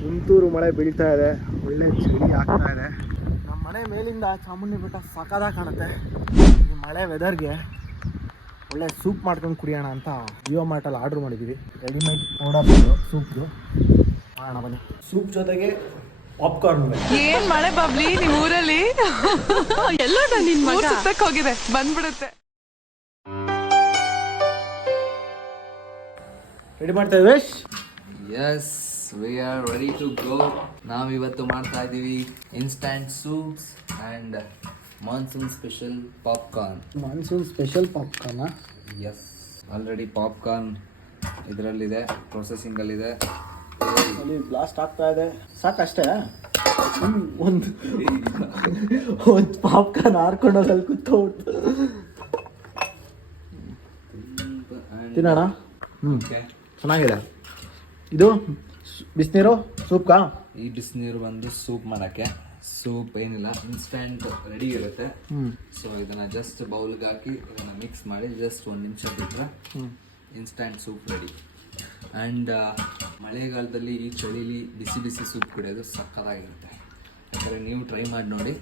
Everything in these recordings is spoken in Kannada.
ತುಂತೂರು ಮಳೆ ಬೀಳ್ತಾ ಇದೆ, ಒಳ್ಳೆ ಚಳಿ ಆಗ್ತಾ ಇದೆ. ನಮ್ಮ ಮನೆ ಮೇಲಿಂದ ಚಾಮುಂಡಿ ಬೆಟ್ಟ ಸಖತ್ತಾಗಿ ಕಾಣುತ್ತೆ. ಈ ಮಳೆ ವೆದರ್ಗೆ ಒಳ್ಳೆ ಸೂಪ್ ಮಾಡ್ಕೊಂಡು ಕುಡಿಯೋಣ ಅಂತ ಜಿಯೋ ಮಾರ್ಟಲ್ಲಿ ಆರ್ಡ್ರ್ ಮಾಡಿದ್ದೀವಿ. ರೆಡಿಮೇಡ್ ಪೌಡರ್ ಸೂಪ್ದು ಮಾಡೋಣ ಬನ್ನಿ. ಸೂಪ್ ಜೊತೆಗೆ ಪಾಪ್ಕಾರ್ನ್. ಏನ್ ಮಳೆ ಬಬ್ಲಿ ನಿಮ್ ಊರಲ್ಲಿ ಎಲ್ಲೋ ನಿನ್ ಮಗ ಸುತ್ತಕ್ಕೆ ಹೋಗಿದೆ, ಬಂದ್ಬಿಡುತ್ತೆ. ರೆಡಿ ಮಾಡ್ತಾ ಇದ್ವಿ. Yes, we are ready to go. ನಾವಿವತ್ತು ಮಾಡ್ತಾ ಇದ್ದೀವಿ instant soups and monsoon special popcorn. Monsoon special ಪಾಪ್ಕಾರ್ನ? ಎಸ್, ಆಲ್ರೆಡಿ ಪಾಪ್ಕಾರ್ನ್ ಇದರಲ್ಲಿದೆ, ಪ್ರೊಸೆಸಿಂಗಲ್ಲಿದೆ. ಬ್ಲಾಸ್ಟ್ ಆಗ್ತಾ ಇದೆ, ಸಾಕಷ್ಟೇ. ಒಂದು ಪಾಪ್ಕಾರ್ನ್ ಹಾರ್ಕೊಂಡು ಅಲ್ಲಿ ಕೂತ್ಕೊಬಿಟ್ಟು ತಿನ್ನೋಣ. ಚೆನ್ನಾಗಿದೆ. ಇದು ಬಿಸಿನೀರು ಸೂಪ್ಗಾ? ಈ ಬಿಸಿನೀರು ಬಂದು ಸೂಪ್ ಮಾಡೋಕ್ಕೆ. ಸೂಪ್ ಏನಿಲ್ಲ, ಇನ್ಸ್ಟಂಟ್ ರೆಡಿ ಇರುತ್ತೆ. ಸೊ ಇದನ್ನು ಜಸ್ಟ್ ಬೌಲ್ಗೆ ಹಾಕಿ ಇದನ್ನು ಮಿಕ್ಸ್ ಮಾಡಿ ಜಸ್ಟ್ 1 ನಿಮಿಷ ಬಿಟ್ಟರೆ ಇನ್ಸ್ಟಂಟ್ ಸೂಪ್ ರೆಡಿ. ಆ್ಯಂಡ್ ಮಳೆಗಾಲದಲ್ಲಿ ಈ ಚಳಿಲಿ ಬಿಸಿ ಬಿಸಿ ಸೂಪ್ ಕುಡಿಯೋದು ಸಕ್ಕತ್ತಾಗಿರುತ್ತೆ. ಯಾಕಂದರೆ ನೀವು ಟ್ರೈ ಮಾಡಿ ನೋಡಿ,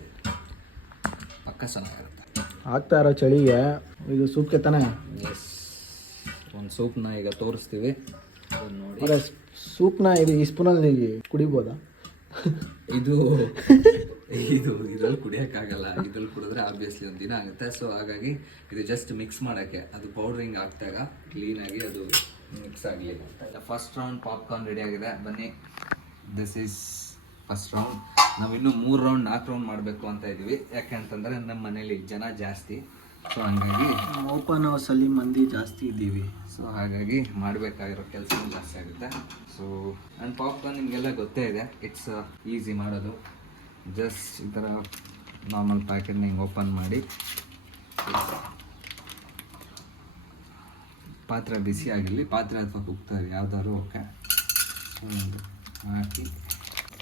ಪಕ್ಕ ಚೆನ್ನಾಗಿರುತ್ತೆ. ಆಗ್ತಾ ಇರೋ ಚಳಿಗೆ ಇದು ಸೂಪ್ಗೆ ತಾನೇ? ಎಸ್, ಒಂದು ಸೂಪ್ನ ಈಗ ತೋರಿಸ್ತೀವಿ ನೋಡಿ. ಅದೇ ಸೂಪ್ನ ಇದು ಈ ಸ್ಪೂನಲ್ಲಿ ಕುಡಿಬೋದಾ? ಇದು ಇದ್ರಲ್ಲಿ ಕುಡಿಯೋಕ್ಕಾಗಲ್ಲ. ಇದ್ರಲ್ಲಿ ಕುಡಿದ್ರೆ ಆಬ್ವಿಯಸ್ಲಿ ಒಂದು ದಿನ ಆಗುತ್ತೆ. ಸೊ ಹಾಗಾಗಿ ಇದು ಜಸ್ಟ್ ಮಿಕ್ಸ್ ಮಾಡೋಕ್ಕೆ, ಅದು ಪೌಡ್ರಿಂಗ್ ಹಾಕ್ದಾಗ ಕ್ಲೀನಾಗಿ ಅದು ಮಿಕ್ಸ್ ಆಗಲಿ. ಫಸ್ಟ್ ರೌಂಡ್ ಪಾಪ್ಕಾರ್ನ್ ರೆಡಿ ಆಗಿದೆ. ಬನ್ನಿ, ದಿಸ್ ಈಸ್ ಫಸ್ಟ್ ರೌಂಡ್. ನಾವು ಇನ್ನೂ 3 ರೌಂಡ್ 4 ರೌಂಡ್ ಮಾಡಬೇಕು ಅಂತ ಇದ್ದೀವಿ. ಯಾಕೆ ಅಂತಂದರೆ ನಮ್ಮ ಮನೇಲಿ ಜನ ಜಾಸ್ತಿ. ಸೊ ಹಾಗಾಗಿ ಓಪನ್ ಹೌಸಲ್ಲಿ ಮಂದಿ ಜಾಸ್ತಿ ಇದ್ದೀವಿ. ಸೊ ಹಾಗಾಗಿ ಮಾಡಬೇಕಾಗಿರೋ ಕೆಲಸ ಜಾಸ್ತಿ ಆಗುತ್ತೆ. ಸೊ ಆ್ಯಂಡ್ ಪಾಪ್ಕಾರ್ನ್ ನಿಮಗೆಲ್ಲ ಗೊತ್ತೇ ಇದೆ, ಇಟ್ಸ್ ಈಸಿ ಮಾಡೋದು. ಜಸ್ಟ್ ಈ ಥರ ನಾರ್ಮಲ್ ಪ್ಯಾಕೆಟ್ನ ಹಿಂಗೆ ಓಪನ್ ಮಾಡಿ, ಪಾತ್ರೆ ಬಿಸಿ ಆಗಿರಲಿ, ಪಾತ್ರೆ ಅಥವಾ ಕುಕ್ತಾರೆ ಯಾವ್ದಾದ್ರು ಓಕೆ, ಹಾಕಿ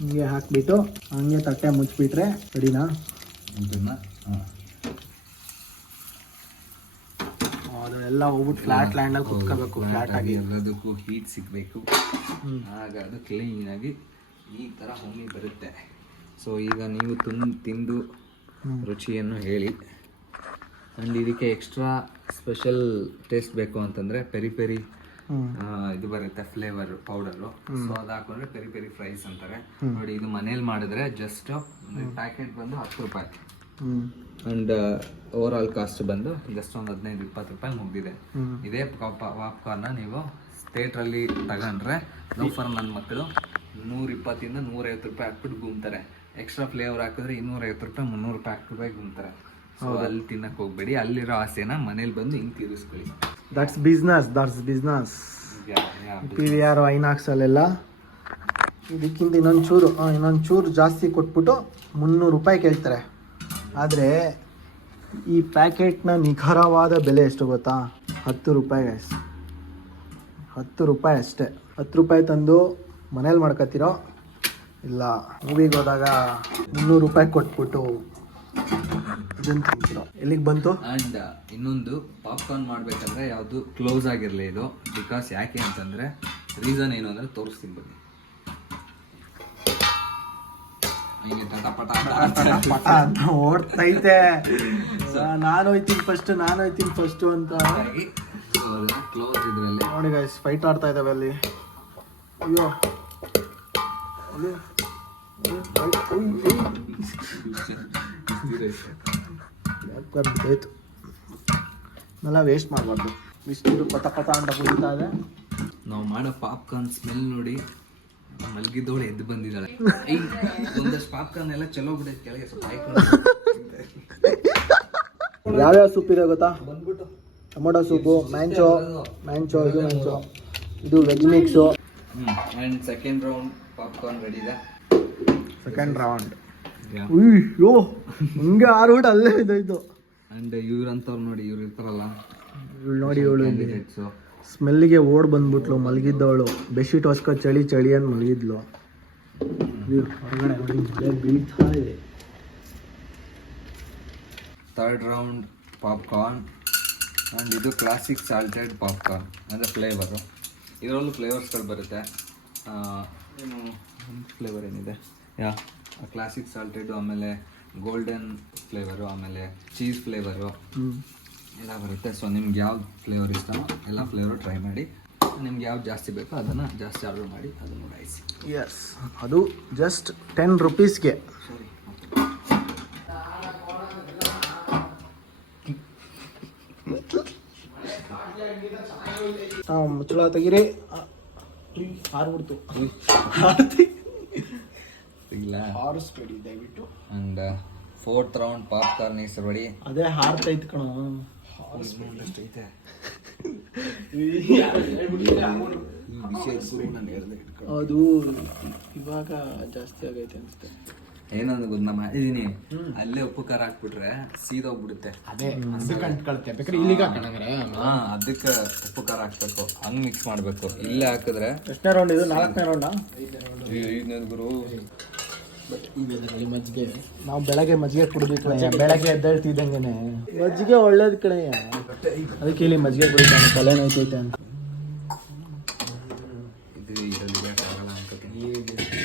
ಹಿಂಗೆ ಹಾಕಿಬಿಟ್ಟು ಹಂಗೆ ತಟ್ಟೆ ಮುಚ್ಚಿಬಿಟ್ರೆ ರೆಡಿನಾ? ಇದನ್ನು ಎಲ್ಲ ಹೋಗ್ಬಿಟ್ಟು ಫ್ಲಾಟ್ ಲ್ಯಾಂಡಲ್ಲಿ ಕುತ್ಕೋಬೇಕು. ಫ್ಲಾಟ್ ಆಗಿ ಎಲ್ಲದಕ್ಕೂ ಹೀಟ್ ಸಿಗಬೇಕು, ಆಗ ಅದು ಕ್ಲೀನಾಗಿ ಈ ಥರ ಹೊಮ್ಮಿ ಬರುತ್ತೆ. ಸೊ ಈಗ ನೀವು ತಿಂದು ರುಚಿಯನ್ನು ಹೇಳಿ. ಆ್ಯಂಡ್ ಇದಕ್ಕೆ ಎಕ್ಸ್ಟ್ರಾ ಸ್ಪೆಷಲ್ ಟೇಸ್ಟ್ ಬೇಕು ಅಂತಂದರೆ ಪೆರಿ ಪೆರಿ ಇದು ಬರುತ್ತೆ, ಫ್ಲೇವರ್ ಪೌಡರು. ಸೊ ಅದು ಹಾಕೊಂಡ್ರೆ ಪೆರಿ ಪೆರಿ ಫ್ರೈಸ್ ಅಂತಾರೆ ನೋಡಿ. ಇದು ಮನೇಲಿ ಮಾಡಿದ್ರೆ ಜಸ್ಟ್ ಪ್ಯಾಕೆಟ್ ಬಂದು 10 ರೂಪಾಯಿ. ಆ್ಯಂಡ್ ಓವರ್ ಆಲ್ ಕಾಸ್ಟ್ ಬಂದು ಜಸ್ಟ್ ಒಂದು 15-20 ರೂಪಾಯಿ ಮುಗಿದಿದೆ. ಇದೇ ಪಾಪ್ಕಾರ್ನ ನೀವು ಥಿಯೇಟ್ರಲ್ಲಿ ತಗೊಂಡ್ರೆ ಲೋಫರ್ ನನ್ನ ಮಕ್ಕಳು 120 - 150 ರೂಪಾಯಿ ಹಾಕ್ಬಿಟ್ಟು ಗುಮ್ತಾರೆ. ಎಕ್ಸ್ಟ್ರಾ ಫ್ಲೇವರ್ ಹಾಕಿದ್ರೆ 250 ರೂಪಾಯಿ 300 ರೂಪಾಯಿ ಹಾಕ್ಬಿಟ್ಟು ಗುಮ್ತಾರೆ. ಸೊ ಅಲ್ಲಿ ತಿನ್ನಕ್ಕೆ ಹೋಗ್ಬೇಡಿ, ಅಲ್ಲಿರೋ ಆಸೆನ ಮನೇಲಿ ಬಂದು ಹಿಂಗೆ ತೀರಿಸ್ಕೊಳ್ಳಿ. That's business. PVR ಐನಾಕ್ಸಲ್ಲೆಲ್ಲ ಇದಕ್ಕಿಂತ ಇನ್ನೊಂದು ಚೂರು ಜಾಸ್ತಿ ಕೊಟ್ಬಿಟ್ಟು 300 ರೂಪಾಯಿ ಕೇಳ್ತಾರೆ. ಆದರೆ ಈ ಪ್ಯಾಕೆಟ್ನ ನಿಖರವಾದ ಬೆಲೆ ಎಷ್ಟು ಗೊತ್ತಾ? 10 ರೂಪಾಯಿ ಗೈಸ್. 10 ರೂಪಾಯಿ ಅಷ್ಟೇ. 10 ರೂಪಾಯಿ ತಂದು ಮನೇಲಿ ಮಾಡ್ಕೊತಿರೋ, ಇಲ್ಲ ಮೂವಿಗೆ ಹೋದಾಗ 300 ರೂಪಾಯಿ ಕೊಟ್ಬಿಟ್ಟು ಇದನ್ನು ತಿಂತಿರೋ. ಎಲ್ಲಿಗೆ ಬಂತು? ಆ್ಯಂಡ್ ಇನ್ನೊಂದು, ಪಾಪ್ಕಾರ್ನ್ ಮಾಡಬೇಕಂದ್ರೆ ಯಾವುದು ಕ್ಲೋಸ್ ಆಗಿರಲಿ ಇದು. ಬಿಕಾಸ್ ಯಾಕೆ ಅಂತಂದರೆ ರೀಸನ್ ಏನು ಅಂದರೆ ತೋರಿಸ್ತೀನಿ ಬನ್ನಿ. ಅಂತ ಓಡ್ತೈತೆ. ನಾನು ಹೋಯ್ತೀನಿ ಫಸ್ಟ್ ಅಂತ ಕ್ಲೋಸ್ ಇದರಲ್ಲಿ ನೋಡಿ ಗೈಸ್, ಫೈಟ್ ಆಡ್ತಾ ಇದ್ದಾವೆ ಅಲ್ಲಿ. ಅಯ್ಯೋ ಆಯ್ತು, ಎಲ್ಲ ವೇಸ್ಟ್ ಮಾಡಬಾರ್ದು. ಬಿಸಿನೀರು ಪಟ ಅಂತ ಕುಡಿತಾ ಇದೆ. ನಾವು ಮಾಡೋ ಪಾಪ್ಕಾರ್ನ್ ಸ್ಮೆಲ್ ನೋಡಿ ಮಲಗಿದ್ದವಳು ಎದ್ದು ಬಂದಿದ್ದಾಳೆ. ಒಂದಷ್ಟು ಪಾಪ್ಕಾರ್ನ್ ಎಲ್ಲ ಚಲೋ ಬಿಡೈತೆ ಕೆಳಗೆ, ಸ್ವಲ್ಪ ಯಾವ್ಯಾವ ಸೂಪ್ ಇದೆ ಗೊತ್ತಾ? ಬಂದ್ಬಿಟ್ಟು ಟೊಮೊಟೊ ಸೂಪು, ಮ್ಯಾಂಚೋ ಇದು veg mix. And second round popcorn ready ಇದೆ. ಸೆಕೆಂಡ್ ರೌಂಡ್ ಅಯ್ಯೋ ಹಿಂಗೆ ಆರ್ಬಿಟ್ಟು ಅಲ್ಲೇ ಇದಾಯ್ತು. ಆ್ಯಂಡ್ ಇವ್ರಂತವ್ರು ನೋಡಿ, ಇವ್ರು ಇರ್ತಾರಲ್ಲ, ನೋಡಿ ಇವಳು ಸ್ಮೆಲ್ಲಿಗೆ ಓಡ್ ಬಂದ್ಬಿಟ್ಲು. ಮಲಗಿದ್ದವಳು ಬೆಡ್ಶೀಟ್ ಹೊಸ್ಕೊ ಚಳಿ ಅಂತ ಮಲಗಿದ್ಲು. ಹೊರಗಡೆ ನೋಡಿ ಮಳೆ ಬೀಳ್ತಾ ಇದೆ. Third round popcorn. ಆ್ಯಂಡ್ ಇದು ಕ್ಲಾಸಿಕ್ ಸಾಲ್ಟೆಡ್ ಪಾಪ್ಕಾರ್ನ್ ಅಂದರೆ ಫ್ಲೇವರು. ಇದರಲ್ಲೂ ಫ್ಲೇವರ್ಸ್ಗಳು ಬರುತ್ತೆ. ಏನು ಫ್ಲೇವರ್ ಏನಿದೆ ಯಾ ಕ್ಲಾಸಿಕ್ ಸಾಲ್ಟೆಡ್, ಆಮೇಲೆ ಗೋಲ್ಡನ್ ಫ್ಲೇವರು, ಆಮೇಲೆ ಚೀಸ್ ಫ್ಲೇವರು ಎಲ್ಲ ಬರುತ್ತೆ. ಸೊ ನಿಮ್ಗೆ ಯಾವ ಫ್ಲೇವರ್ ಇಷ್ಟನೋ ಎಲ್ಲ ಫ್ಲೇವರು ಟ್ರೈ ಮಾಡಿ. ನಿಮ್ಗೆ ಯಾವ್ದು ಜಾಸ್ತಿ ಬೇಕೋ ಅದನ್ನು ಜಾಸ್ತಿ ಆರ್ಡರ್ ಮಾಡಿ ಅದನ್ನು ಉಡಾಯಿಸಿ. ಎಸ್, ಅದು ಜಸ್ಟ್ 10 rupeesಗೆ. ಸರಿ, ಮುಚ್ಚಳ ತೆಗಿರಿ. ಹಾರ್ಬಿಡ್ತು. ಇಲ್ಲ ಹಾರಿಸ್ಬೇಡಿ ದಯವಿಟ್ಟು. ಆ್ಯಂಡ್ 4th round ಪಾಪ್ಕಾರ್ನ್ ಹೆಸರು ಹೊಡಿ. ಅದೇ ಹಾರ್ತೈತೆ ಕಣ. ಅಷ್ಟೈತೆ ಈ ವಿಷಯ ನಾನು ಹೇಳ್ದೆ ಇಟ್ಕೊಂಡು. ಅದು ಇವಾಗ ಜಾಸ್ತಿ ಆಗೈತೆ ಅನ್ಸುತ್ತೆ. ಏನಂದ್ರೆ ಗೊತ್ತು, ನಮ್ಮ ಮಾಡಿದೀನಿ ಅಲ್ಲೇ ಉಪ್ಪು ಖಾರ ಹಾಕ್ಬಿಟ್ರೆ ಸೀದೋಗ್ಬಿಡುತ್ತೆ. ಅದೇ ಅಂಟ್ಕೊಳುತ್ತೆ. ಬೇಕಾದ್ರೆ ಇಲ್ಲಿಗೆ ಹಾಕೋಣ. ಹಾ, ಅದಕ್ಕೆ ಉಪ್ಪು ಖಾರ ಹಾಕ್ಬೇಕು, ಹಂಗ್ ಮಿಕ್ಸ್ ಮಾಡ್ಬೇಕು. ಇಲ್ಲೇ ಹಾಕಿದ್ರೆ ಎಷ್ಟನೇ ರೌಂಡ್ ಇದು? 4ನೇ ರೌಂಡಾ? 5ನೇ ಗುರು. ಬಟ್ ಈ ವೆದರಲ್ಲಿ ಮಜ್ಜಿಗೆ, ನಾವು ಬೆಳಗ್ಗೆ ಮಜ್ಜಿಗೆ ಕುಡಿದಿತ್ತು. ಬೆಳಗ್ಗೆ ಎದ್ದೇಳ್ತಿದ್ದಂಗೆನೆ ಮಜ್ಜಿಗೆ ಒಳ್ಳೇದು ಕಣೆ. ಅದಕ್ಕೆ ಇಲ್ಲಿ ಮಜ್ಜಿಗೆ ಕುಡಿತಾನೆ, ತಲೆ ನೋಯ್ತೈತೆ ಅಂತ. ಇದು ಇದರಲ್ಲಿ ಬೇಕಾಗಲ್ಲ ಅನ್ಕೋತೀನಿ.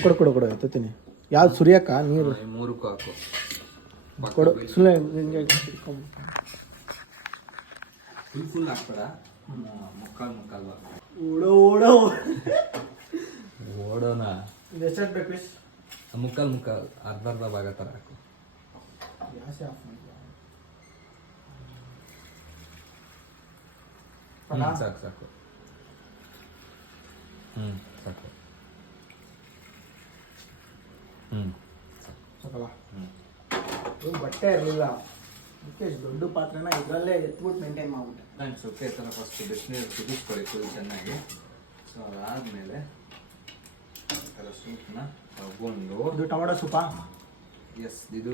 ಕೊಡು ಎತ್ತೀನಿ. ಯಾವ್ದು ಸುರಿಯಕ್ಕ ನೀರು? 3ಕ್ಕೂ ಹಾಕು. ಕೊಡು ಸುಮ್ಮನೆ ಹಿಂಗೆ ಫುಲ್ ಹಾಕ್ಬೇಡ, ಮುಕ್ಕಾಲು ಓಡೋ ಓಡೋಣ. ಎಷ್ಟಾಗಿ ಬೇಕು? ಮುಕ್ಕಾಲು ಅರ್ಧ ಭಾಗ ಥರ ಹಾಕು. ಸಾಕು ಸಾಕು. ಸಾಕು. ಸಾಕಲ್ಲ. ಬಟ್ಟೆ ಇರಲಿಲ್ಲ, ಅದಕ್ಕೆ ದೊಡ್ಡ ಪಾತ್ರೆನ ಇದರಲ್ಲೇ ಎತ್ಬಿಟ್ಟು ಮೇಂಟೈನ್ ಮಾಡ್ಬಿಟ್ಟೆ. ನಾನು ಸೊಪ್ಪೆ ಥರ ಫಸ್ಟ್ ಬಿಸಿನೀರು ಕುದಿಸ್ಕೊಳ್ಳಿ ಫುಲ್ ಚೆನ್ನಾಗಿ. ಸೊ ಅದಾದಮೇಲೆ ಸೂಪ್ನ ತಗೊಂಡು, ಇದು ಟೊಮೊಟೊ ಸೂಪಾ? ಎಸ್, ಇದು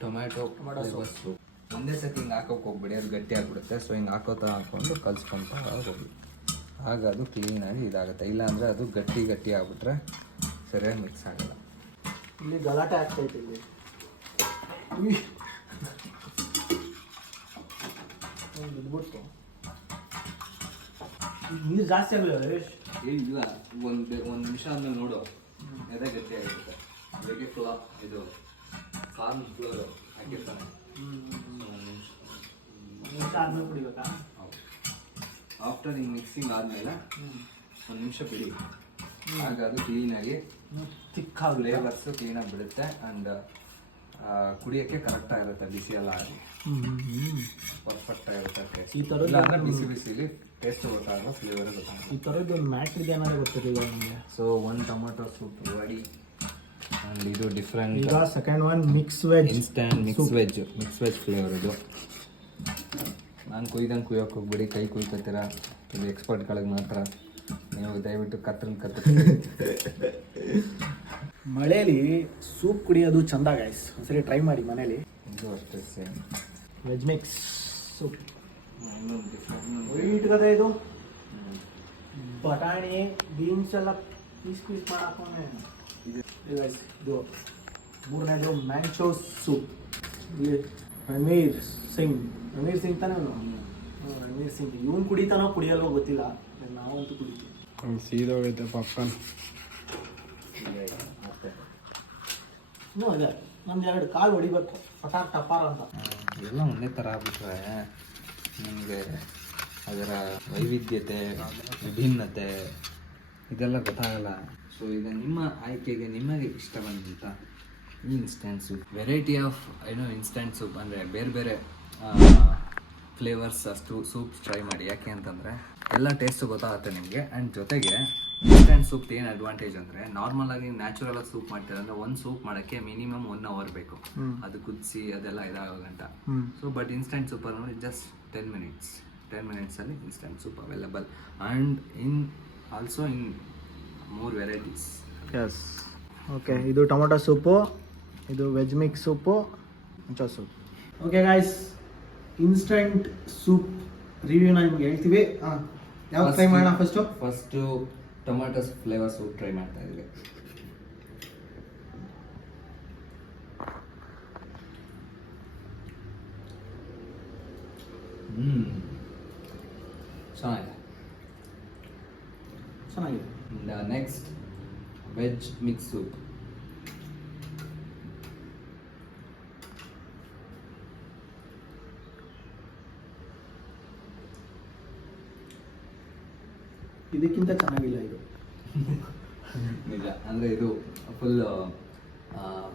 ಟೊಮ್ಯಾಟೊ ಸೂಪ್. ಒಂದೇ ಸತಿ ಹಿಂಗೆ ಹಾಕೋಕೆ ಹೋಗ್ಬಿಡಿ, ಅದು ಗಟ್ಟಿ ಆಗಿಬಿಡುತ್ತೆ. ಸೊ ಹಿಂಗೆ ಹಾಕೋತಾ ಹಾಕ್ಕೊಂಡು ಕಲ್ಸ್ಕೊತಾ ಹೋಗಿ, ಆಗ ಅದು ಕ್ಲೀನಾಗಿ ಇದಾಗುತ್ತೆ. ಇಲ್ಲಾಂದರೆ ಅದು ಗಟ್ಟಿ ಆಗಿಬಿಟ್ರೆ ಸರಿಯಾಗಿ ಮಿಕ್ಸ್ ಆಗಲ್ಲ. ಇಲ್ಲಿ ಗಲಾಟೆ ಆಗ್ತೈತೆ. ಇಲ್ಲಿ ಬಿದ್ಬಿಡ್ತು. ನೀರು ಜಾಸ್ತಿ ಆಗಲ್ಲ ಹರೀಶ್? ಇಲ್ಲ, ಒಂದು ನಿಮಿಷ ಆದ್ಮೇಲೆ ನೋಡು, ಎದೆ ಗಟ್ಟಿ ಆಗಿರುತ್ತೆ. ಬೆಳಗ್ಗೆ ಇದು ಕಾರ್ನ್ ಫ್ಲೋರು ಹಾಕಿರ್ತಾನೆ. ನಿಮಿಷ ಆದ್ಮೇಲೆ ಕುಡಿಬೇಕಾ? ಆಫ್ಟರ್ ಹಿಂಗೆ ಮಿಕ್ಸಿಂಗ್ ಆದಮೇಲೆ 1 ನಿಮಿಷ ಬಿಡಿ, ಆಗ ಅದು ಕ್ಲೀನಾಗಿ ತಿಕ್ಕಾಗಲಿ, ಫ್ಲೇವರ್ಸು ಕ್ಲೀನಾಗಿ ಬಿಡುತ್ತೆ. ಆ್ಯಂಡ್ ಕುಡಿಯೋಕ್ಕೆ ಕರೆಕ್ಟಾಗಿರುತ್ತೆ. ಬಿಸಿ ಎಲ್ಲ ಆಗಿ ಪರ್ಫೆಕ್ಟಾಗಿರುತ್ತೆ ಟೇಸ್ಟ್. ಈ ಥರದ್ದು ಇಲ್ಲಾಂದರೆ ಬಿಸಿಲಿ ಟೇಸ್ಟ್ ಗೊತ್ತಾಗಲ್ಲ, ಫ್ಲೇವರ್ ಗೊತ್ತಾಗಲ್ಲ. ಈ ಥರದ್ದು ಒಂದು ಮ್ಯಾಟ್ರ್ ಇದೆ ಅನ್ನೋದೇ ಗೊತ್ತಿರಲಿಲ್ಲ ನನಗೆ. So 1 tomato soup ready. And ಇದು ಡಿಫ್ರೆಂಟ್. ಈಗ second one mix veg, instant mix veg flavour ಇದು. ನಾನು ಕುಯ್ದಂಗೆ ಕುಯ್ಯೋಕೆ ಹೋಗ್ಬಿಡಿ, ಕೈ ಕುಯ್ಕೋತೀರ. ಇದು ಎಕ್ಸ್ಪರ್ಟ್ಗಳಿಗೆ ಮಾತ್ರ. ನೀವು ದಯವಿಟ್ಟು ಕತ್ತರಿ ಮಳೆಯಲ್ಲಿ ಸೂಪ್ ಕುಡಿಯೋದು ಚಂದ ಗೈಸ್. ಒಂದ್ಸರಿ ಟ್ರೈ ಮಾಡಿ ಮನೇಲಿ. ಇದು ಅಷ್ಟೇ same veg mix soup. Different. ಕತೆ ಇದು ಬಟಾಣಿ ಬೀನ್ಸ್ ಎಲ್ಲ ಪೀಸ್ ಮಾಡಾಕೊಂಡೆ. ಇದು 3ನೇದು ಮ್ಯಾಂಚೋ ಸೂಪ್. ಇಲ್ಲಿ ರಣವೀರ್ ಸಿಂಗ್ ತಾನೇ ಅವನು? ರಣವೀರ್ ಸಿಂಗ್. ಇವನು ಕುಡಿತಾನೋ ಕುಡಿಯಲ್ವೋ ಗೊತ್ತಿಲ್ಲ, ನಾವಂತೂ ಕುಡಿತೀವಿ. ಸೀದೋಗೈತೆ ಪಾಪ್ಕಾರ್ನ್. ಇನ್ನೂ ಅದೇ ನಮ್ದು 2 ಕಾಲು ಹೊಡಿಬೇಕು ಪಟಾಕ್ ಟಪಾರ ಅಂತ. ಎಲ್ಲ ಒಂದೇ ಥರ ಆಗ್ಬಿಟ್ರೆ ನಿಮಗೆ ಅದರ ವೈವಿಧ್ಯತೆ, ವಿಭಿನ್ನತೆ ಇದೆಲ್ಲ ಗೊತ್ತಾಗಲ್ಲ. ಸೊ ಈಗ ನಿಮ್ಮ ಆಯ್ಕೆಗೆ ನಿಮಗೆ ಇಷ್ಟ ಬಂದಂಥ ಈ instant soup, variety of instant soup ಅಂದರೆ ಬೇರೆ ಬೇರೆ ಫ್ಲೇವರ್ಸ್ ಅಷ್ಟು ಸೂಪ್ಸ್ ಟ್ರೈ ಮಾಡಿ. ಯಾಕೆ ಅಂತಂದರೆ ಎಲ್ಲ ಟೇಸ್ಟು ಗೊತ್ತಾಗುತ್ತೆ ನಿಮಗೆ. ಆ್ಯಂಡ್ ಜೊತೆಗೆ ಇನ್ಸ್ಟೆಂಟ್ ಸೂಪ್ ಏನು ಅಡ್ವಾಂಟೇಜ್ ಅಂದರೆ, ನಾರ್ಮಲಾಗಿ ನ್ಯಾಚುರಲಾಗಿ ಸೂಪ್ ಮಾಡ್ತಾರೆ ಅಂದರೆ ಒಂದು ಸೂಪ್ ಮಾಡೋಕ್ಕೆ ಮಿನಿಮಮ್ 1 hour ಬೇಕು, ಅದು ಕುದಿಸಿ ಅದೆಲ್ಲ ಇದಾಗೋ ಗಂಟ. ಸೊ ಬಟ್ ಇನ್ಸ್ಟೆಂಟ್ ಸೂಪಲ್ಲಿ ನೋಡಿ ಜಸ್ಟ್ 10 ಮಿನಿಟ್ಸಲ್ಲಿ instant soup available. And also in more varieties. Yes, okay. ಇದು ಟೊಮೊಟೊ ಸೂಪು, ಇದು veg mix soup, manchow soup. Okay guys, instant soup ರಿವ್ಯೂನ ನಿಮ್ಗೆ ಹೇಳ್ತೀವಿ. ಯಾವ್ದು ಟ್ರೈ ಮಾಡೋಣ first tomato flavour soup try ಮಾಡ್ತಾ ಇದ್ದೀವಿ. ಚೆನ್ನಾಗಿದೆ. ಚೆನ್ನಾಗಿದೆ. Next veg mix soup. ಇದಕ್ಕಿಂತ ಚೆನ್ನಾಗಿಲ್ಲ ಇದು. ನಿಜ, ಅಂದರೆ ಇದು ಫುಲ್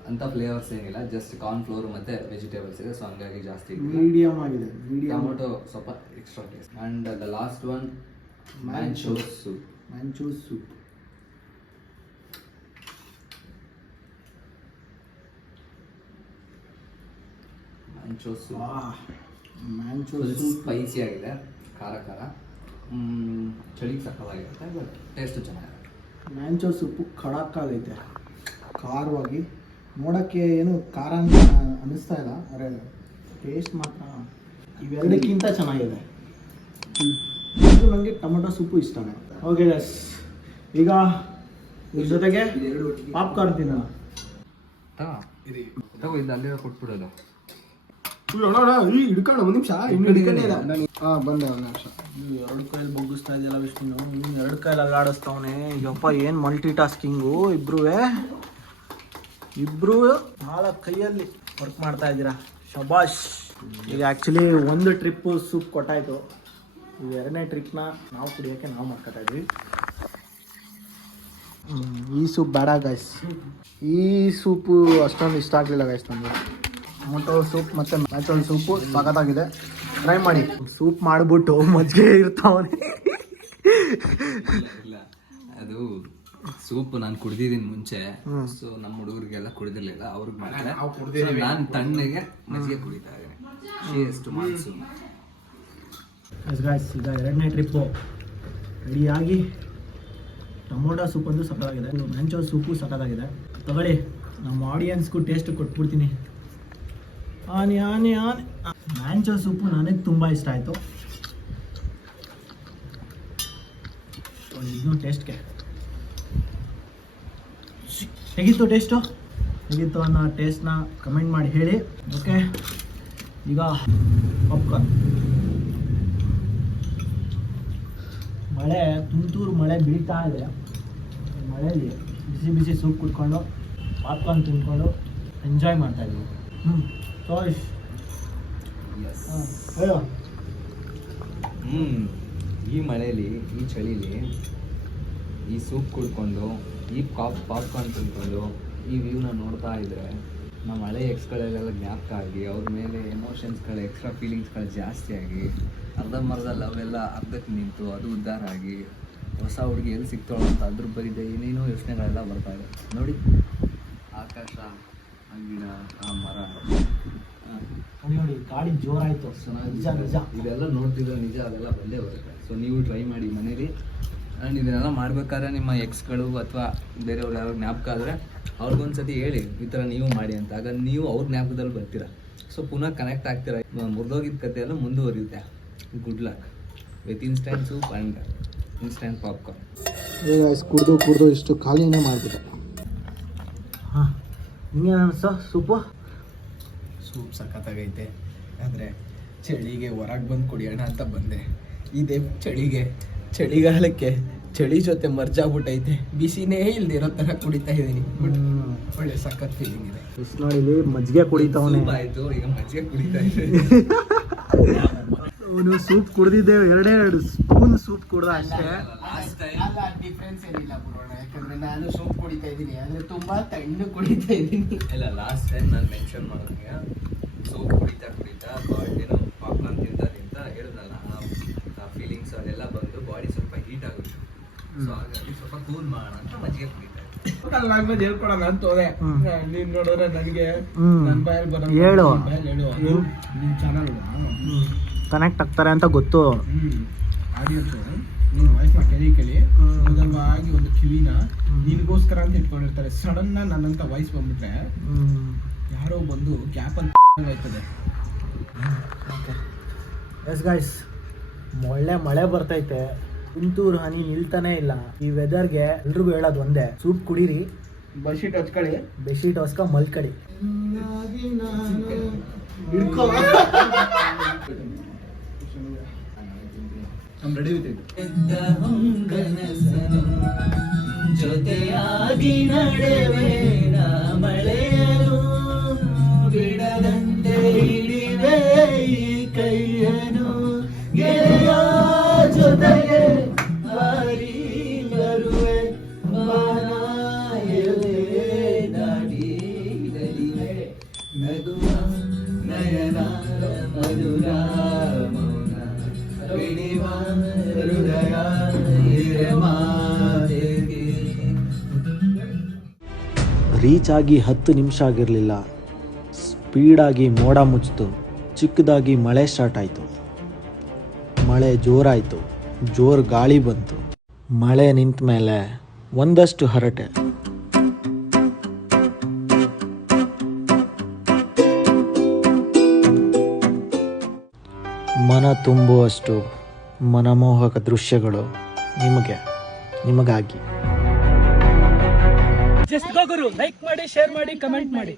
ಅಂತ ಫ್ಲೇವರ್ಸ್ ಏನಿಲ್ಲ, ಜಸ್ಟ್ ಕಾರ್ನ್ ಫ್ಲೋರ್ ಮತ್ತು ವೆಜಿಟೇಬಲ್ಸ್ ಇದೆ, ಸೊ ಹಂಗಾಗಿ ಜಾಸ್ತಿ ಮೀಡಿಯಮ್ ಆಗಿದೆ. ಟೊಮೊಟೊ ಸ್ವಲ್ಪ extra taste. And the last one ಮ್ಯಾಂಚೋ soup. ಮ್ಯಾಂಚೋ soup. ಮ್ಯಾಂಚೋ soup ಮ್ಯಾಂಚೋ full soup spicy ಆಗಿದೆ, ಖಾರ ಖಾರ, ಚಳಿಗೆ ಸಕ್ಕತ್ತಾಗಿರುತ್ತೆ, ಬಟ್ ಟೇಸ್ಟು ಚೆನ್ನಾಗಿದೆ. ಮ್ಯಾಂಚೋ ಸೂಪು ಖಡಕ್ಕಾಗೈತೆ, ಖಾರವಾಗಿ. ನೋಡೋಕ್ಕೆ ಏನು ಖಾರ ಅಂತ ಅನ್ನಿಸ್ತಾ ಇಲ್ಲ, ಅರೆ ಟೇಸ್ಟ್ ಮಾತ್ರ ಇವೆರಡಕ್ಕಿಂತ ಚೆನ್ನಾಗಿದೆ. ಇದು ನನಗೆ ಟೊಮೊಟೊ ಸೂಪು ಇಷ್ಟನೇ. ಓಕೆ ಗೈಸ್, ಈಗ ಇದ್ರ ಜೊತೆಗೆ ಪಾಪ್ಕಾರ್ನ್ ತಿನ್ನೋಣ. ತಗೋ, ಇದು ಅಲ್ಲಿರೋ ಕೊಟ್ಬಿಡೋದು. ಹಿಡ್ಕೊಂಡು ಒಂದು ನಿಮಿಷ, ಬಂದೆ ಒಂದು ನಿಮಿಷ. ಎರಡು ಕೈಯಲ್ಲಿ ಬಗ್ಗಿಸ್ತಾ ಇದೆಯಲ್ಲ ವಿಷ್ಣು, ಇನ್ನು ಎರಡು ಕೈಯಲ್ಲಿ ಅಲ್ಲಾಡಿಸ್ತಾವನೆ. ಯಪ್ಪ, ಏನು ಮಲ್ಟಿ ಟಾಸ್ಕಿಂಗು ಇಬ್ರು ನಾಲ್ಕು ಕೈಯಲ್ಲಿ ವರ್ಕ್ ಮಾಡ್ತಾ ಇದ್ದೀರಾ, ಶಬಾಷ್. ಈಗ ಆ್ಯಕ್ಚುಲಿ ಒಂದು ಟ್ರಿಪ್ಪು ಸೂಪ್ ಕೊಟ್ಟಾಯಿತು, ಈ ಎರಡನೇ ಟ್ರಿಪ್ನ ನಾವು ಕುಡಿಯೋಕ್ಕೆ ನಾವು ಮಾಡ್ಕೊತಾ ಇದ್ವಿ. ಈ ಸೂಪ್ ಬೇಡ ಗೈಸ್, ಈ ಸೂಪು ಅಷ್ಟೊಂದು ಇಷ್ಟ ಆಗಲಿಲ್ಲ ಗೈಸ್ ನನಗೆ. ಟೊಮೊಟೊ ಸೂಪ್ ಮತ್ತು ಮ್ಯಾಚೋಲ್ ಸೂಪು ಸಖತ್ತಾಗಿದೆ, ಟ್ರೈ ಮಾಡಿ. ಸೂಪ್ ಮಾಡಿಬಿಟ್ಟು ಮಜ್ಜಿಗೆ ಇರ್ತಾವನೆ. ಇಲ್ಲ, ಅದು ಸೂಪ್ ನಾನು ಕುಡ್ದಿದ್ದೀನಿ ಮುಂಚೆ, ಸೊ ನಮ್ಮ ಹುಡುಗರಿಗೆಲ್ಲ ಕುಡಿದಿರ್ಲಿಲ್ಲ, ಅವ್ರಿಗೆ ಮಾಡಿದ್ರೆ ನಾನು ತಣ್ಣಗೆ ಮಜ್ಜಿಗೆ ಕುಡಿತಾ ಇದ್ದೀನಿ. ಎಷ್ಟು ಮಾನ್ಸೂನ್. ಈಗ ಎರಡನೇ ಟ್ರಿಪ್ಪು ರೆಡಿಯಾಗಿ. ಟೊಮೊಟೊ ಸೂಪ್ ಒಂದು ಸಖತ್ತಾಗಿದೆ, ಮ್ಯಾಂಚೋ ಸೂಪು ಸಖತ್ತಾಗಿದೆ. ತಗೊಳ್ಳಿ, ನಮ್ಮ ಆಡಿಯನ್ಸ್ಗೂ ಟೇಸ್ಟ್ ಕೊಟ್ಬಿಡ್ತೀನಿ. ಆನೆ ಮ್ಯಾಂಚೋ ಸೂಪು ನನಗೆ ತುಂಬ ಇಷ್ಟ ಆಯಿತು. ಇನ್ನೂ ಟೇಸ್ಟ್ಗೆ ಹೇಗಿತ್ತು ಅನ್ನೋ ಟೇಸ್ಟ್ನ ಕಮೆಂಟ್ ಮಾಡಿ ಹೇಳಿ. ಓಕೆ, ಈಗ ಪಾಪ್ಕಾರ್ನ್. ತುಂತೂರು ಮಳೆ ಬೀಳ್ತಾ ಇದೆ, ಮಳೆಯಲ್ಲಿ ಬಿಸಿ ಸೂಪ್ ಕುಟ್ಕೊಂಡು ಪಾಪ್ಕಾರ್ನ್ ತಿನ್ಕೊಂಡು ಎಂಜಾಯ್ ಮಾಡ್ತಾ ಇದ್ದೀವಿ. ಸೋಶ್ ಹೇಳೋ. ಈ ಮಳೆಯಲ್ಲಿ, ಈ ಚಳಿಲಿ ಈ ಸೂಪ್ ಕುಡ್ಕೊಂಡು, ಈ ಪಾಪ್ಕಾರ್ನ್ ತಿನ್ಕೊಂಡು, ಈ ವ್ಯೂನ ನೋಡ್ತಾ ಇದ್ರೆ ನಮ್ಮ ಹಳೆ ಎಕ್ಸ್ಗಳೆಲ್ಲ ಜ್ಞಾಪಕ ಆಗಿ, ಅವ್ರ ಮೇಲೆ ಎಮೋಷನ್ಸ್ಗಳು, ಎಕ್ಸ್ಟ್ರಾ ಫೀಲಿಂಗ್ಸ್ಗಳು ಜಾಸ್ತಿ ಆಗಿ, ಅರ್ಧಂಬರ್ಧ ಲವ್ ಎಲ್ಲ ಅರ್ಧಕ್ಕೆ ನಿಂತು ಅದು ಉದ್ಧಾರ ಆಗಿ, ಹೊಸ ಹುಡುಗಿ ಎಲ್ಲಿ ಸಿಗ್ತಾಳೋ ಅಂತ ಅದ್ರ ಬರಿದೆ ಏನೇನೋ ಯೋಚನೆಗಳೆಲ್ಲ ಬರ್ತಾ ಇದೆ. ನೋಡಿ, ಆಕಾಶ, ಆ ಗಿಡ, ಆ ಮರ, ನೋಡಿ ಗಾಳಿ ಜೋರಾಯಿತು. ನಿಜ ಇದೆಲ್ಲ ನೋಡ್ತಿದ್ರೆ ನಿಜ ಅದೆಲ್ಲ ಬಂದೇ ಬರುತ್ತೆ. ಸೊ ನೀವು ಟ್ರೈ ಮಾಡಿ ಮನೇಲಿ. ಆ್ಯಂಡ್ ಇದನ್ನೆಲ್ಲ ಮಾಡ್ಬೇಕಾದ್ರೆ ನಿಮ್ಮ ಎಕ್ಸ್ಗಳು ಅಥವಾ ಬೇರೆಯವ್ರು ಯಾರು ಜ್ಞಾಪಕ ಆದರೆ ಅವ್ರಿಗೊಂದ್ಸತಿ ಹೇಳಿ ಈ ಥರ ನೀವು ಮಾಡಿ ಅಂತ. ಆಗ ನೀವು ಅವ್ರ ಜ್ಞಾಪಕದಲ್ಲಿ ಬರ್ತೀರ, ಸೊ ಪುನಃ ಕನೆಕ್ಟ್ ಆಗ್ತೀರ. ಮುರಿದೋಗಿದ್ದ ಕತೆ ಎಲ್ಲ ಮುಂದುವರಿಯುತ್ತೆ. Good luck with instant soup and instant popcorn. ಕುಡ್ದು ಇಷ್ಟು ಖಾಲಿನೇ ಮಾಡಿಬಿಟ್ಟೆ. ಹಾಂ, ನಿಮಗೆ ಅನಿಸ್ತಾ ಸೂಪು? ಸೂಪ್ ಸಖತ್ತಾಗೈತೆ, ಆದರೆ ಚಳಿಗೆ ಹೊರಗೆ ಬಂದು ಕುಡಿಯೋಣ ಅಂತ ಬಂದೆ. ಇದೇ ಚಳಿಗಾಲಕ್ಕೆ ಚಳಿ ಜೊತೆ ಮರ್ಜಾಗ್ಬಿಟ್ಟೈತೆ, ಬಿಸಿನೇ ಇಲ್ದಿರೋ ಥರ ಕುಡಿತಾ ಇದ್ದೀನಿ. ಬಟ್ ಒಳ್ಳೆ ಸಖತ್ ಫೀಲಿಂಗ್ ಇದೆ. ಇಷ್ಟು ನೋಡಿ, ಇಲ್ಲಿ ಮಜ್ಜಿಗೆ ಕುಡಿತಾವನೆ. ಆಯಿತು, ಈಗ ಮಜ್ಜಿಗೆ ಕುಡಿತಾ ಇದೆ. ಅವನು ಸೂಪ್ ಕುಡ್ದಿದ್ದೇವೆ, ಎರಡೆರಡು ಸ್ಪೂನ್ ಸೂಪ್ ಕುಡ್ದ ಅಷ್ಟೇ. ಡಿಫ್ರೆನ್ಸ್ ಏನಿಲ್ಲ ಬಿಡೋಣ, ಯಾಕಂದ್ರೆ ನಾನು ಸೂಪ್ ಕುಡಿತಾ ಇದ್ದೀನಿ, ಅಂದರೆ ತುಂಬ ತಣ್ಣು ಕುಡಿತಾ ಇದ್ದೀನಿ. ಇಲ್ಲ, ಲಾಸ್ಟ್ ಟೈಮ್ ನಾನು ಮೆನ್ಷನ್ ಮಾಡೋಂಗೆ ಸೂಪ್ ಕುಡಿತಾ ಬಾಡಿನ ಪಾಪ್ಕಾರ್ನ್ ತಿಂತ ಹೇಳಿದ್ನಲ್ಲ, ಆ ಫೀಲಿಂಗ್ಸ್ ಅದೆಲ್ಲ ಬಂದು ಬಾಡಿ ಸ್ವಲ್ಪ ಹೀಟ್ ಆಗುತ್ತೆ. ಸೊ ಹಾಗಾಗಿ ಸ್ವಲ್ಪ ಕೂಲ್ ಮಾಡೋಣ ಅಂತ ಮಜ್ಜಿಗೆ ಕುಡಿತಾ ಇದ್ದೆ. ಲ್ಯಾಂಗ್ವೇಜ್ ಹೇಳ್ಕೊಡೋಣ ಅಂತ ಹೋದೆ. ನೀನು ನೋಡಿದ್ರೆ ನನಗೆ ನನ್ನ ಬಾಯಲ್ಲಿ ಬರೋ ಹೇಳು, ನಿನ್ನ ಚಾನಲ್ ಕನೆಕ್ಟ್ ಆಗ್ತಾರೆ ಅಂತ ಗೊತ್ತು. ಆಡಿಯನ್ಸು ನಿನ್ನ ವಾಯ್ಸ್ನ ಕೇಳಿ ಮೊದಲವಾಗಿ ಒಂದು ಕಿವಿನ ನಿನಗೋಸ್ಕರ ಅಂತ ಇಟ್ಕೊಂಡಿರ್ತಾರೆ. ಸಡನ್ ನನ್ನಂತ ವಾಯ್ಸ್ ಬಂದ್ಬಿಟ್ರೆ ಯಾರೋ ಬಂದು ಗ್ಯಾಪಲ್ಲಿ ಹೋಯ್ತದೆ. ಎಸ್ ಗೈಸ್, ಒಳ್ಳೆ ಮಳೆ ಬರ್ತೈತೆ, ತುಂತೂರು ಹನಿ ನಿಲ್ತಾನೆ ಇಲ್ಲ. ಈ ವೆದರ್ಗೆ ಎಲ್ರಿಗೂ ಹೇಳೋದು ಒಂದೇ, ಸೂಪ್ ಕುಡೀರಿ, ಬೆಡ್ಶೀಟ್ ಹಚ್ಕೊಳ್ಳಿ, ಬೆಡ್ಶೀಟ್ ಹೊಸ್ಕ ಮಲ್ಕಡಿ. I'm ready with it. ಜೊತೆಯಾಗಿ ನಡೆವೇನ ಮಳೆಯನು ಬಿಡದಂತೆ ಹಿಡಿವೆ ಈ ಕೈಯನು ಗೆಳೆಯ ಜೊತೆಗೆ ಹಾರಿ ಬರುವೆ ದಾಡಿ ನಲಿವೆ ನಗುವ ನಯನ ಮಧುರ ಮೌನ ಬಿಡಿವ ಹೃದಯ ರೀಚ್ ಆಗಿ 10 ನಿಮಿಷ ಆಗಿರಲಿಲ್ಲ, ಸ್ಪೀಡಾಗಿ ಮೋಡ ಮುಚ್ಚಿತು. ಚಿಕ್ಕದಾಗಿ ಮಳೆ ಸ್ಟಾರ್ಟ್ ಆಯಿತು. ಮಳೆ ಜೋರಾಯಿತು, ಜೋರು ಗಾಳಿ ಬಂತು. ಮಳೆ ನಿಂತ ಮೇಲೆ ಒಂದಷ್ಟು ಹರಟೆ. ಮನ ತುಂಬುವಷ್ಟು ಮನಮೋಹಕ ದೃಶ್ಯಗಳು ನಿಮಗಾಗಿ. ಜಸ್ಟ್ ಗೋ ಗುರು, ಲೈಕ್ ಮಾಡಿ, ಶೇರ್ ಮಾಡಿ, ಕಮೆಂಟ್ ಮಾಡಿ.